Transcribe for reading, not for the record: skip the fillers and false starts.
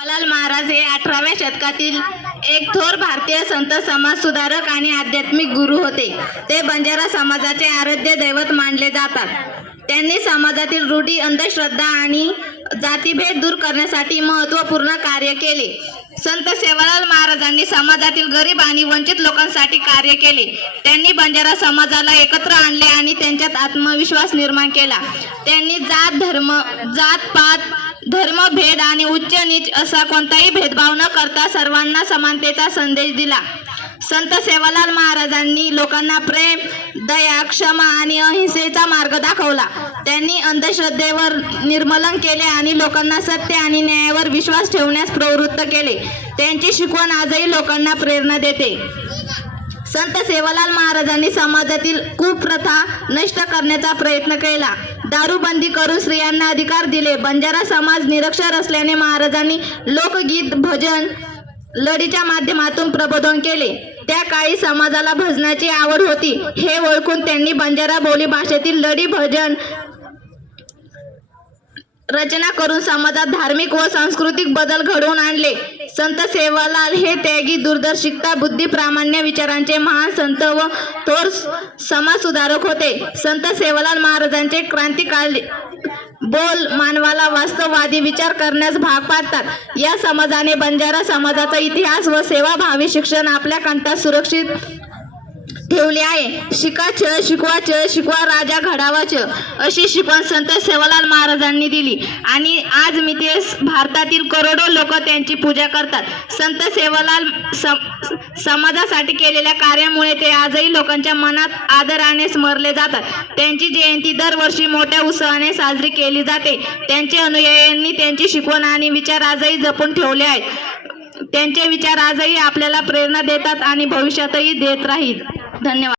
सेवालाल महाराज हे 18व्या शतकातील एक थोर भारतीय संत, समाजसुधारक आणि आध्यात्मिक गुरु होते. ते बंजारा समाजाचे आराध्य दैवत मानले जातात. त्यांनी समाजातील रूढी, अंधश्रद्धा आणि जातीभेद दूर करण्यासाठी महत्त्वपूर्ण कार्य केले. संत सेवालाल महाराजांनी समाजातील गरीब आणि वंचित लोकांसाठी कार्य केले. त्यांनी बंजारा समाजाला एकत्र आणले आणि त्यांच्यात आत्मविश्वास निर्माण केला. त्यांनी जात-पात, धर्मभेद आणि उच्च नीच असा कोणताही भेदभाव न करता सर्वांना समानतेचा संदेश दिला. संत सेवालाल महाराजांनी लोकांना प्रेम, दया, क्षमा आणि अहिंसेचा मार्ग दाखवला. त्यांनी अंधश्रद्धेवर निर्मूलन केले आणि लोकांना सत्य आणि न्यायावर विश्वास ठेवण्यास प्रवृत्त केले. त्यांची शिकवण आजही लोकांना प्रेरणा देते. संत सेवालाल महाराजांनी समाजातील कुप्रथा नष्ट करण्याचा प्रयत्न केला. दारूबंदी करून स्त्रियांना अधिकार दिले. बंजारा समाज निरक्षर असल्याने महाराजांनी लोकगीत, भजन, लढीच्या माध्यमातून प्रबोधन केले. त्या काळी समाजाला भजनाची आवड होती. हे ओळखून त्यांनी बंजारा बोली भाषेतील लढी, भजन रचना करून समाजात धार्मिक व सांस्कृतिक बदल घडवून आणले. संत सेवालाल हे त्यागी, दूरदर्शिता, बुद्धी, प्रामाण्य विचारांचे महान संत व थोर समाजसुधारक होते. संत सेवालाल महाराजांचे क्रांतिकारी बोल मानवाला वास्तववादी विचार करण्यास भाग पाडतात. या समाजाने बंजारा समाजाचा इतिहास व सेवाभावी शिक्षण आपल्या कंठात सुरक्षित ठेवले आहे. शिकाच, शिकवाच, शिकवा राजा घडावाच अशी शिकवण संत सेवालाल महाराजांनी दिली आणि आज भारतातील करोडो लोक त्यांची पूजा करतात. संत सेवालाल समाजासाठी केलेल्या कार्यामुळे ते आजही लोकांच्या मनात आदराने स्मरले जातात. त्यांची जयंती दरवर्षी मोठ्या उत्साहाने साजरी केली जाते. त्यांच्या अनुयायांनी त्यांची शिकवण आणि विचार आजही जपून ठेवले आहेत. त्यांचे विचार आजही आपल्याला प्रेरणा देतात आणि भविष्यातही देत राहील. धन्यवाद.